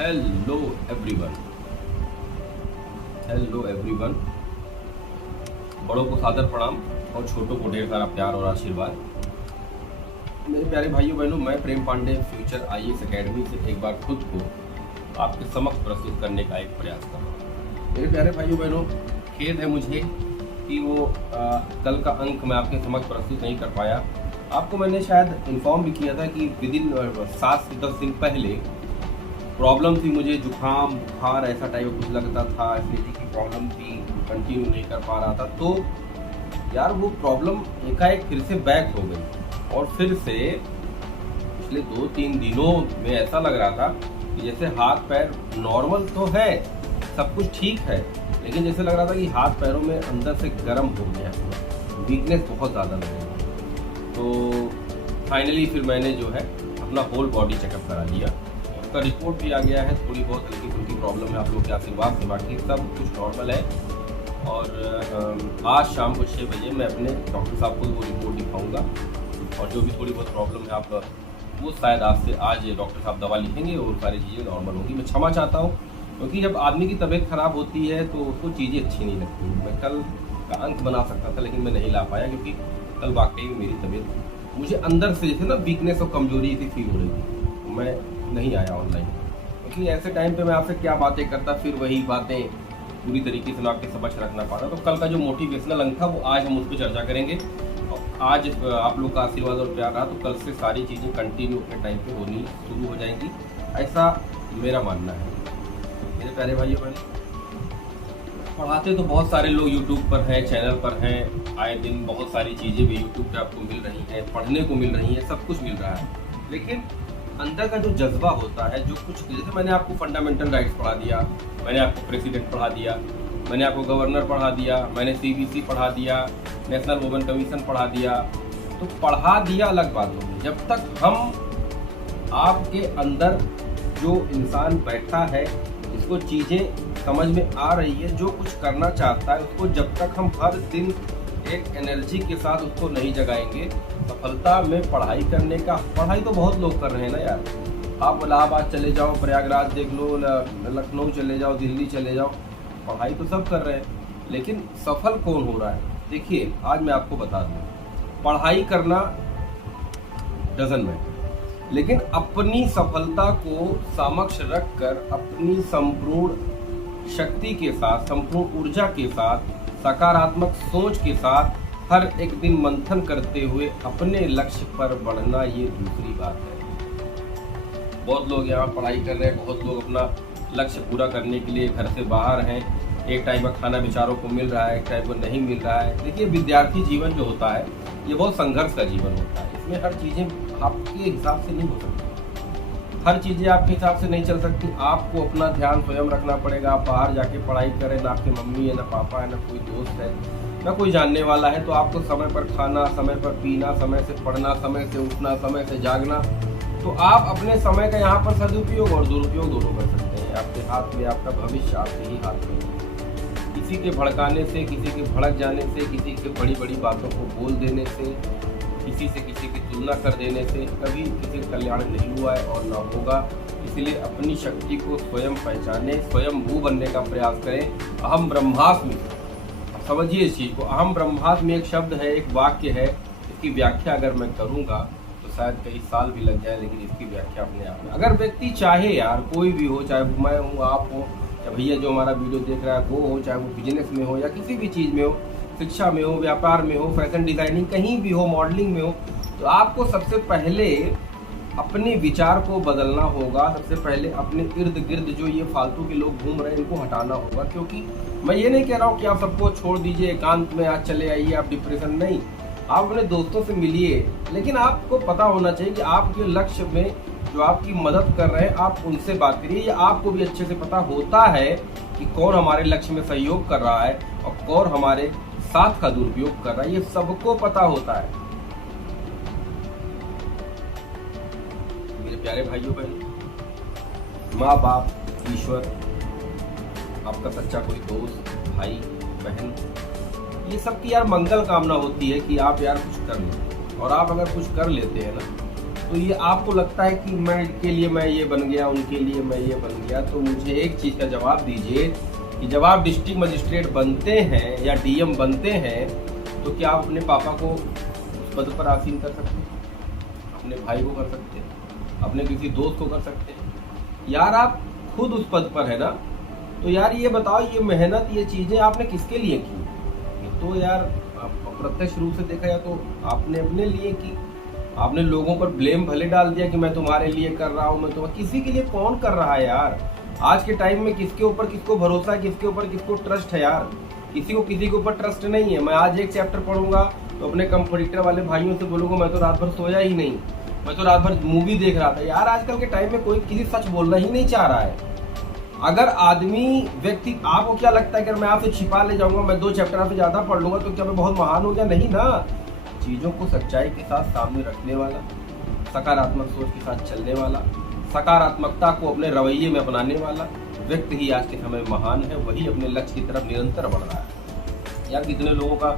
Hello everyone. Hello everyone. बड़ों को सादर प्रणाम और छोटों को ढेर सारा प्यार और आशीर्वाद। मेरे प्यारे भाइयों बहनों, मैं प्रेम पांडे फ्यूचर IAS एकेडमी से एक बार खुद को आपके समक्ष प्रस्तुत करने का एक प्रयास कर रहा हूँ। मेरे प्यारे भाइयों बहनों, खेद है मुझे कि वो कल का अंक मैं आपके समक्ष प्रस्तुत नहीं कर पाया। आपको मैंने शायद इन्फॉर्म भी किया था कि विदिन 7 से 10 दिन पहले प्रॉब्लम थी, मुझे जुकाम बुखार ऐसा टाइप कुछ लगता था, एसिडिटी की प्रॉब्लम थी, कंटिन्यू नहीं कर पा रहा था। तो यार वो प्रॉब्लम एकाएक फिर से बैक हो गई और फिर से पिछले 2-3 दिनों में ऐसा लग रहा था कि जैसे हाथ पैर नॉर्मल तो है, सब कुछ ठीक है, लेकिन जैसे लग रहा था कि हाथ पैरों में अंदर से गर्म हो गया, वीकनेस बहुत ज़्यादा लग रही है। तो फाइनली फिर मैंने जो है अपना होल बॉडी चेकअप करा लिया। उसका रिपोर्ट भी आ गया है। थोड़ी बहुत हल्की फुल्की प्रॉब्लम है आप लोग के आशीर्वाद से, बाकी सब कुछ नॉर्मल है। और आज शाम को 6 बजे मैं अपने डॉक्टर साहब को वो रिपोर्ट दिखाऊंगा और जो भी थोड़ी बहुत प्रॉब्लम है आप वो शायद आपसे आज डॉक्टर साहब दवा लिखेंगे और सारी चीज़ें नॉर्मल होंगी। मैं क्षमा चाहता हूँ क्योंकि जब आदमी की तबीयत खराब होती है तो उसको चीज़ें अच्छी नहीं लगती। मैं कल का अंक बना सकता था लेकिन मैं नहीं ला पाया क्योंकि कल वाकई में मेरी तबीयत मुझे अंदर से जैसे ना वीकनेस और कमजोरी सी फील हो रही थी। मैं नहीं आया ऑनलाइन क्योंकि ऐसे टाइम पे मैं आपसे क्या बातें करता, फिर वही बातें पूरी तरीके से मैं आपके समक्ष रखना पा रहा। तो कल का जो मोटिवेशनल अंक था वो आज हम उस पर चर्चा करेंगे और आज आप लोग का आशीर्वाद और प्यार रहा तो कल से सारी चीज़ें कंटिन्यू अपने टाइम पे होनी शुरू हो जाएंगी, ऐसा मेरा मानना है। मेरे प्यारे भाइयों बहन, पढ़ाते तो बहुत सारे लोग यूट्यूब पर हैं, चैनल पर हैं, आए दिन बहुत सारी चीज़ें भी यूट्यूब पे आपको मिल रही हैं, पढ़ने को मिल रही हैं, सब कुछ मिल रहा है, लेकिन अंदर का जो जज्बा होता है, जो कुछ जैसे मैंने आपको फंडामेंटल राइट्स पढ़ा दिया, मैंने आपको प्रेसिडेंट पढ़ा दिया, मैंने आपको गवर्नर पढ़ा दिया, मैंने CBC पढ़ा दिया, नेशनल वुमेन कमीशन पढ़ा दिया, तो पढ़ा दिया अलग बात होगी। जब तक हम आपके अंदर जो इंसान बैठा है, जिसको चीज़ें समझ में आ रही है, जो कुछ करना चाहता है, उसको जब तक हम हर दिन एक एनर्जी के साथ उसको नहीं जगाएंगे, सफलता में पढ़ाई करने का, पढ़ाई तो बहुत लोग कर रहे हैं ना यार। आप इलाहाबाद चले जाओ, प्रयागराज देख लो, लखनऊ चले जाओ, दिल्ली चले जाओ, पढ़ाई तो सब कर रहे हैं, लेकिन सफल कौन हो रहा है? देखिए आज मैं आपको बता दूं, पढ़ाई करना डजंट मैटर, लेकिन अपनी सफलता को समक्ष रखकर अपनी संपूर्ण शक्ति के साथ, संपूर्ण ऊर्जा के साथ, सकारात्मक सोच के साथ हर एक दिन मंथन करते हुए अपने लक्ष्य पर बढ़ना, ये दूसरी बात है। बहुत लोग यहाँ पढ़ाई कर रहे हैं, बहुत लोग अपना लक्ष्य पूरा करने के लिए घर से बाहर हैं, एक टाइम का खाना बेचारों को मिल रहा है, एक टाइम को नहीं मिल रहा है। देखिए विद्यार्थी जीवन जो होता है ये बहुत संघर्ष का जीवन होता है, इसमें हर चीज़ें आपके हिसाब से नहीं हो सकती, हर चीज़ें आपके हिसाब से नहीं चल सकती। आपको अपना ध्यान स्वयं रखना पड़ेगा। आप बाहर जाके पढ़ाई करें, ना आपकी मम्मी है, ना पापा है, ना कोई दोस्त है, ना कोई जानने वाला है, तो आपको समय पर खाना, समय पर पीना, समय से पढ़ना, समय से उठना, समय से जागना, तो आप अपने समय का यहाँ पर सदुपयोग और दुरुपयोग दोनों कर सकते हैं। आपके हाथ में, आपका भविष्य आपके ही हाथ में। किसी के भड़काने से, किसी के भड़क जाने से, किसी के बड़ी बड़ी बातों को बोल देने से, किसी से किसी की तुलना कर देने से कभी किसी का कल्याण नहीं हुआ है और ना होगा। इसलिए अपनी शक्ति को स्वयं पहचाने, स्वयं भू बनने का प्रयास करें। अहम ब्रह्मास्मि, समझिए इस चीज़ को। अहम ब्रह्मास्मि एक शब्द है, एक वाक्य है, इसकी व्याख्या अगर मैं करूँगा तो शायद कई साल भी लग जाए, लेकिन इसकी व्याख्या अपने आप में, अगर व्यक्ति चाहे, यार कोई भी हो, चाहे मैं हूँ, आप हो, या भैया जो हमारा वीडियो देख रहा है वो हो, चाहे वो बिजनेस में हो या किसी भी चीज़ में हो, शिक्षा में हो, व्यापार में हो, फैशन डिज़ाइनिंग कहीं भी हो, मॉडलिंग में हो, तो आपको सबसे पहले अपने विचार को बदलना होगा। सबसे पहले अपने इर्द गिर्द जो ये फालतू के लोग घूम रहे हैं इनको हटाना होगा। क्योंकि मैं ये नहीं कह रहा हूँ कि आप सबको छोड़ दीजिए, एकांत में आज चले आइए, आप डिप्रेशन नहीं, आप अपने दोस्तों से मिलिए, लेकिन आपको पता होना चाहिए कि आपके लक्ष्य में जो आपकी मदद कर रहे हैं आप उनसे बात करिए। या आपको भी अच्छे से पता होता है कि कौन हमारे लक्ष्य में सहयोग कर रहा है और कौन हमारे साथ का दुरुपयोग कर रहा है, ये सबको पता होता है। मेरे प्यारे भाइयों बहनों, माँ बाप, ईश्वर, आपका सच्चा कोई दोस्त, भाई बहन, ये सब की यार मंगल कामना होती है कि आप यार कुछ कर लो। और आप अगर कुछ कर लेते हैं ना तो ये आपको लगता है कि मैं इनके लिए मैं ये बन गया, उनके लिए मैं ये बन गया, तो मुझे एक चीज़ का जवाब दीजिए कि जब आप डिस्ट्रिक्ट मजिस्ट्रेट बनते हैं या डीएम बनते हैं तो क्या आप अपने पापा को उस पद पर आसीन कर सकते हैं, अपने भाई को कर सकते हैं, अपने किसी दोस्त को कर सकते हैं? यार आप खुद उस पद पर है ना, तो यार ये बताओ, ये मेहनत, ये चीज़ें आपने किसके लिए की? तो यार प्रत्यक्ष रूप से देखा जाए तो आपने अपने लिए की। आपने लोगों पर ब्लेम भले डाल दिया कि मैं तुम्हारे लिए कर रहा हूँ, मैं तुम्हारे, किसी के लिए कौन कर रहा है यार? आज के टाइम में किसके ऊपर किसको भरोसा है, किसके ऊपर किसको ट्रस्ट है यार? किसी को किसी के ऊपर ट्रस्ट नहीं है। मैं आज एक चैप्टर पढ़ूंगा तो अपने कंप्यूटर वाले भाइयों से बोलूंगा मैं तो रात भर सोया ही नहीं, मैं तो रात भर मूवी देख रहा था। यार आजकल के टाइम में कोई किसी सच बोलना ही नहीं चाह रहा है। अगर आदमी व्यक्ति, आपको क्या लगता है कि अगर मैं आपसे छिपा ले जाऊंगा, मैं 2 चैप्टर आपसे ज्यादा पढ़ लूंगा तो क्या मैं बहुत महान हो गया? नहीं ना। चीजों को सच्चाई के साथ सामने रखने वाला, सकारात्मक सोच के साथ चलने वाला, सकारात्मकता को अपने रवैये में अपनाने वाला व्यक्ति ही आज के समय में महान है। वही अपने लक्ष्य की तरफ निरंतर बढ़ रहा है। यार कितने लोगों का,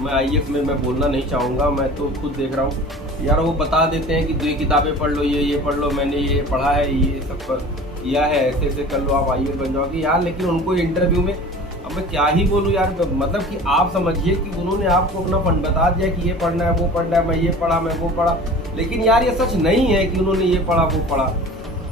मैं आईएएस में मैं बोलना नहीं चाहूँगा, मैं तो खुद देख रहा हूँ यार, वो बता देते हैं कि 2 किताबें पढ़ लो, ये पढ़ लो, मैंने ये पढ़ा है, ये सब किया है, ऐसे ऐसे कर लो, आप आईएएस बन जाओगे यार। लेकिन उनको इंटरव्यू में, अब मैं क्या ही बोलूँ यार, मतलब कि आप समझिए कि उन्होंने आपको अपना फंड बता दिया कि ये पढ़ना है, वो पढ़ना है, मैं ये पढ़ा, मैं वो पढ़ा, लेकिन यार ये सच नहीं है कि उन्होंने ये पढ़ा वो पढ़ा।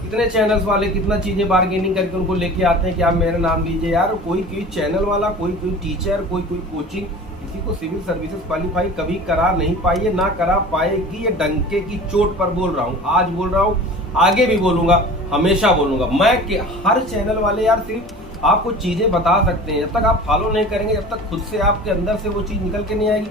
कितने चैनल्स वाले कितना चीज़ें बार्गेनिंग करके उनको लेके आते हैं कि आप मेरा नाम लीजिए। यार कोई चैनल वाला, कोई टीचर, कोई कोचिंग किसी को सिविल सर्विसेज क्वालिफाई कभी करा नहीं पाई है, ना करा पाएगी। ये डंके की चोट पर बोल रहा हूँ, आज बोल रहा हूँ, आगे भी बोलूंगा, हमेशा बोलूंगा मैं कि हर चैनल वाले यार सिर्फ आपको चीजें बता सकते हैं, जब तक आप फॉलो नहीं करेंगे, जब तक खुद से आपके अंदर से वो चीज निकल के नहीं आएगी,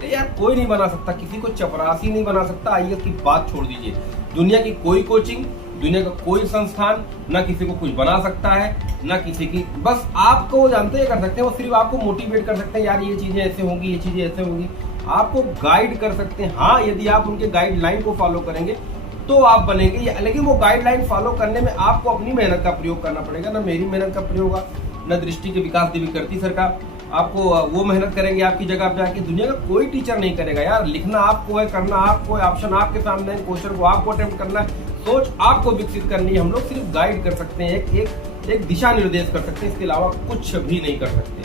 तो यार कोई नहीं बना सकता, किसी को चपरासी नहीं बना सकता। आईएएस की बात छोड़ दीजिए, दुनिया की कोई कोचिंग, दुनिया का कोई संस्थान ना किसी को कुछ बना सकता है, ना किसी की, बस आपको वो जानते हैं कर सकते हैं, वो सिर्फ आपको मोटिवेट कर सकते हैं, यार ये चीजें ऐसे होंगी, ये चीजें ऐसे होंगी, आपको गाइड कर सकते हैं। हाँ, यदि आप उनके गाइडलाइन को फॉलो करेंगे तो आप बनेंगे, लेकिन वो गाइडलाइन फॉलो करने में आपको अपनी मेहनत का प्रयोग करना पड़ेगा, ना मेरी मेहनत का प्रयोग होगा, ना दृष्टि के विकास देवी करती सरकार आपको वो मेहनत करेंगे आपकी जगह पे आके। दुनिया का कोई टीचर नहीं करेगा यार। लिखना आपको है, करना आपको है, ऑप्शन आपके सामने है, क्वेश्चन को आपको अटेम्प्ट करना है, सोच आपको विकसित करनी है। हम लोग सिर्फ गाइड कर सकते हैं, एक दिशा निर्देश कर सकते हैं, इसके अलावा कुछ भी नहीं कर सकते।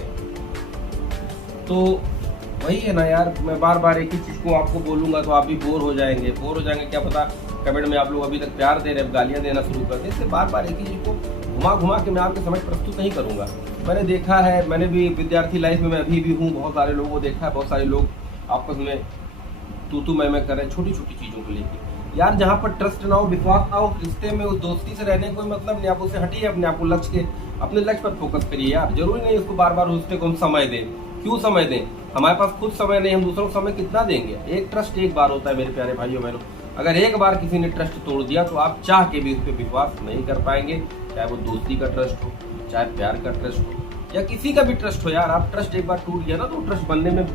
तो वही है ना यार, मैं बार बार एक ही चीज को आपको बोलूंगा तो आप भी बोर हो जाएंगे। क्या पता कमेंट में आप लोग अभी तक प्यार दे रहे, गालियां देना शुरू कर दे। इससे बार बार एक ही चीज को घुमा के मैं आपके समझ प्रस्तुत नहीं करूंगा। मैंने देखा है, मैंने भी विद्यार्थी लाइफ में मैं अभी भी हूँ, बहुत सारे लोगों को देखा है, बहुत सारे लोग आपस में तू मैं कर रहे हैं छोटी छोटी चीजों को लेकर। यार जहाँ पर ट्रस्ट ना हो, विश्वास ना हो, रिश्ते में उस दोस्ती से रहने कोई मतलब नहीं। आप उससे हटिए, अपने आप को अपने लक्ष्य पर फोकस करिए यार। जरूरी नहीं उसको बार बार रिश्ते को हम समय दें। क्यों समय दें? हमारे पास खुद समय नहीं, हम दूसरों को समय कितना देंगे? एक ट्रस्ट एक बार होता है मेरे प्यारे भाइयों बहनों। अगर एक बार किसी ने ट्रस्ट तोड़ दिया तो आप चाह के भी उस पर विश्वास नहीं कर पाएंगे, चाहे वो दोस्ती का ट्रस्ट हो, चाहे प्यार का ट्रस्ट हो, या किसी का भी ट्रस्ट हो। यार आप ट्रस्ट एक बार टूट गया ना, तो ट्रस्ट बनने में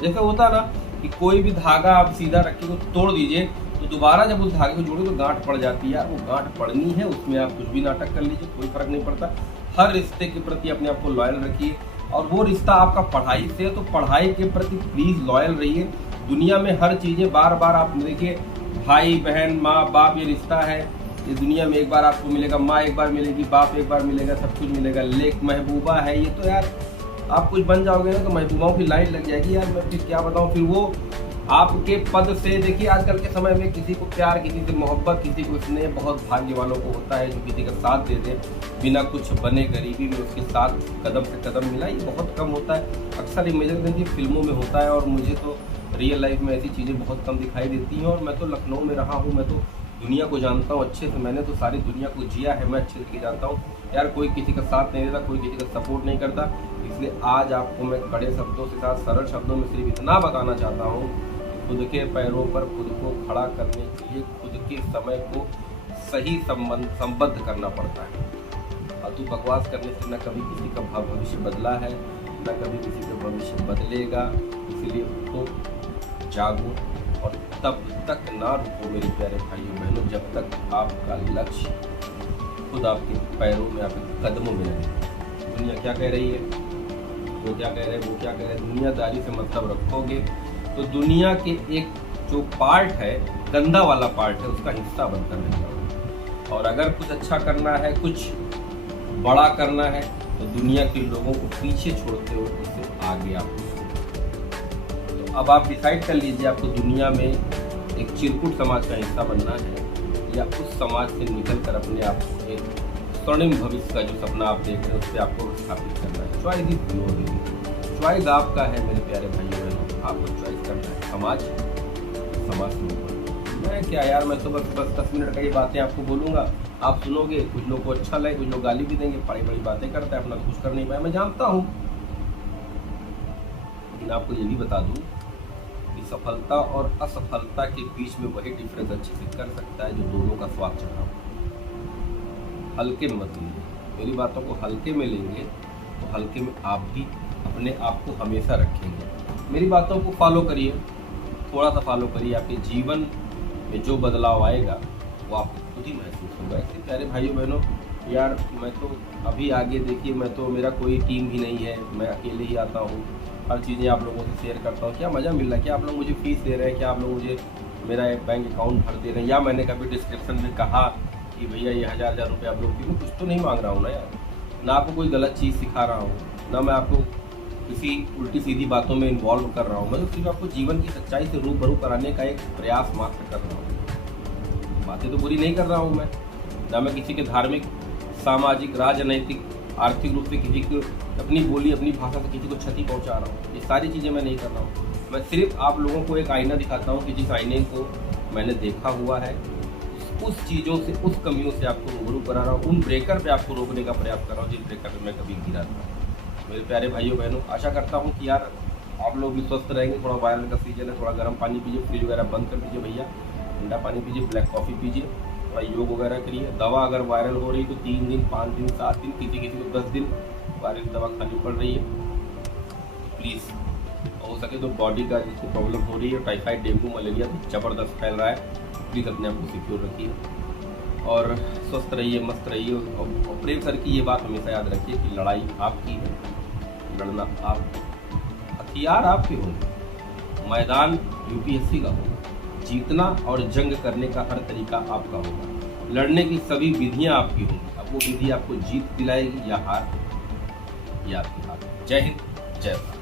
जैसे होता है ना कि कोई भी धागा आप सीधा रख के तोड़ दीजिए तो दोबारा जब उस धागे को जोड़े तो गांठ पड़ जाती है। यार वो गांठ पड़नी है, उसमें आप कुछ भी नाटक कर लीजिए, कोई फर्क नहीं पड़ता। हर रिश्ते के प्रति अपने आप को लॉयल रखिए, और वो रिश्ता आपका पढ़ाई से है तो पढ़ाई के प्रति प्लीज लॉयल रहिए। दुनिया में हर चीजें बार बार आप देखिए, भाई बहन, माँ बाप, ये रिश्ता है, ये दुनिया में एक बार आपको मिलेगा, माँ एक बार मिलेगी, बाप एक बार मिलेगा, सब कुछ मिलेगा। लेक महबूबा है ये, तो यार आप कुछ बन जाओगे ना तो महबूबाओं की लाइन लग जाएगी। यार मैं फिर क्या बताऊँ, फिर वो आपके पद से, देखिए आजकल के समय में किसी को प्यार, किसी से मोहब्बत, किसी को स्नेह बहुत भाग्य वालों को होता है, जो किसी का साथ दे दे बिना कुछ बने, गरीबी में उसके साथ कदम से कदम मिला, ये बहुत कम होता है। अक्सर इमेजिन फिल्मों में होता है, और मुझे तो रियल लाइफ में ऐसी चीज़ें बहुत कम दिखाई देती हैं। और मैं तो लखनऊ में रहा हूँ, मैं तो दुनिया को जानता हूँ अच्छे से, मैंने तो सारी दुनिया को जिया है, मैं अच्छे से जानता हूँ। यार कोई किसी का साथ नहीं देता, कोई किसी का सपोर्ट नहीं करता। इसलिए आज आपको मैं कड़े शब्दों के साथ, सरल शब्दों में सिर्फ इतना बताना चाहता हूँ, खुद के पैरों पर खुद को खड़ा करने के लिए खुद के समय को सही संबद्ध करना पड़ता है। फालतू बकवास करने से न कभी किसी का भविष्य बदला है, न कभी किसी का भविष्य बदलेगा। इसलिए तो जागो और तब तक ना रुको मेरे प्यारे भाइयों बहनों, जब तक आपका लक्ष्य खुद आपके पैरों में, आपके कदमों में रहे। दुनिया क्या कह रही है, वो क्या कह रहे हैं, वो क्या कह रहे हैं, दुनियादारी से मतलब रखोगे तो दुनिया के एक जो पार्ट है, गंदा वाला पार्ट है, उसका हिस्सा बनकर नहीं जाओ। और अगर कुछ अच्छा करना है, कुछ बड़ा करना है, तो दुनिया के लोगों को पीछे छोड़ते हो, उससे आगे आप। तो अब आप डिसाइड कर लीजिए, आपको दुनिया में एक चिरकुट समाज का हिस्सा बनना है या उस समाज से निकल कर अपने आप को एक स्वर्णिम भविष्य का जो सपना आप देख रहे हैं उससे आपको स्थापित करना है। चॉइस इज योर, चॉइस आपका है मेरे प्यारे भाइयों बहनों, आपको चॉइस करना है। समाज से मैं क्या यार, मैं तो बस 10 मिनट का ये बातें आपको बोलूँगा, आप सुनोगे, कुछ लोग को अच्छा लगे, कुछ लोग गाली भी देंगे, बड़ी बड़ी बातें करते हैं, अपना कुछ कर नहीं पाए, मैं जानता हूँ। लेकिन आपको ये भी बता दूँ कि सफलता और असफलता के बीच में वही डिफरेंस अच्छे से कर सकता है जो दोनों का स्वाद चखा हो। हल्के में मत लीजिए, मेरी बातों को हल्के में लेंगे तो हल्के में आप भी अपने आप को हमेशा रखेंगे। मेरी बातों को फॉलो करिए, थोड़ा सा फॉलो करिए, आपके जीवन में जो बदलाव आएगा वो आपको खुद ही महसूस होगा। इसलिए प्यारे भाइयों बहनों, यार मैं तो अभी आगे देखिए, मैं तो, मेरा कोई टीम भी नहीं है, मैं अकेले ही आता हूँ, हर चीज़ें आप लोगों से शेयर करता हूँ। क्या मज़ा मिल रहा है, क्या आप लोग मुझे फीस दे रहे हैं, क्या आप लोग मुझे मेरा एक बैंक अकाउंट भर दे रहे हैं, या मैंने कभी डिस्क्रिप्शन में कहा कि भैया ये 1000 रुपये आप लोग, क्योंकि कुछ तो नहीं मांग रहा हूँ ना यार, ना आपको कोई गलत चीज़ सिखा रहा हूँ, ना मैं आपको किसी उल्टी सीधी बातों में इन्वॉल्व कर रहा हूँ। मैं तो सिर्फ आपको जीवन की सच्चाई से रूबरू कराने का एक प्रयास मात्र कर रहा हूँ। बातें तो बुरी नहीं कर रहा हूँ मैं, ना मैं किसी के धार्मिक, सामाजिक, राजनैतिक, आर्थिक रूप से किसी को अपनी बोली, अपनी भाषा से किसी को क्षति पहुँचा रहा हूँ। ये सारी चीज़ें मैं नहीं कर रहा हूँ। मैं सिर्फ आप लोगों को एक आईना दिखाता हूँ कि जिस आईने को मैंने देखा हुआ है, उस चीज़ों से, उस कमियों से आपको रूबरू करा रहा हूँ, उन ब्रेकर पे आपको रोकने का प्रयास कर रहा हूँ जिस ब्रेकर पे मैं कभी गिरा था। मेरे प्यारे भाइयों बहनों, आशा करता हूँ कि यार आप लोग भी स्वस्थ रहेंगे। थोड़ा वायरल का सीजन है, थोड़ा गर्म पानी पीजिए, फ्रिज वगैरह बंद कर दीजिए भैया, ठंडा पानी पीजिए, ब्लैक कॉफ़ी पीजिए, थोड़ा योग वगैरह करिए। दवा अगर वायरल हो रही है तो 3 दिन, 5 दिन, 7 दिन, किसी को 10 दिन वायरल दवा खानी पड़ रही है। प्लीज़ हो सके तो बॉडी का जिसको प्रॉब्लम हो रही है, टाइफाइड, डेंगू, मलेरिया ज़बरदस्त फैल रहा है, प्लीज़ अपने आप को सिक्योर रखिए और स्वस्थ रहिए, मस्त रहिए। और प्रेम सर की ये बात हमेशा याद रखिए कि लड़ाई आपकी है, लड़ना आप, हथियार आपके होंगे, मैदान यूपीएससी का होगा, जीतना और जंग करने का हर तरीका आपका होगा, लड़ने की सभी विधियां आपकी होंगी। अब वो विधि आपको जीत दिलाएगी या हार, या आपकी हार। जय हिंद, जय भारत।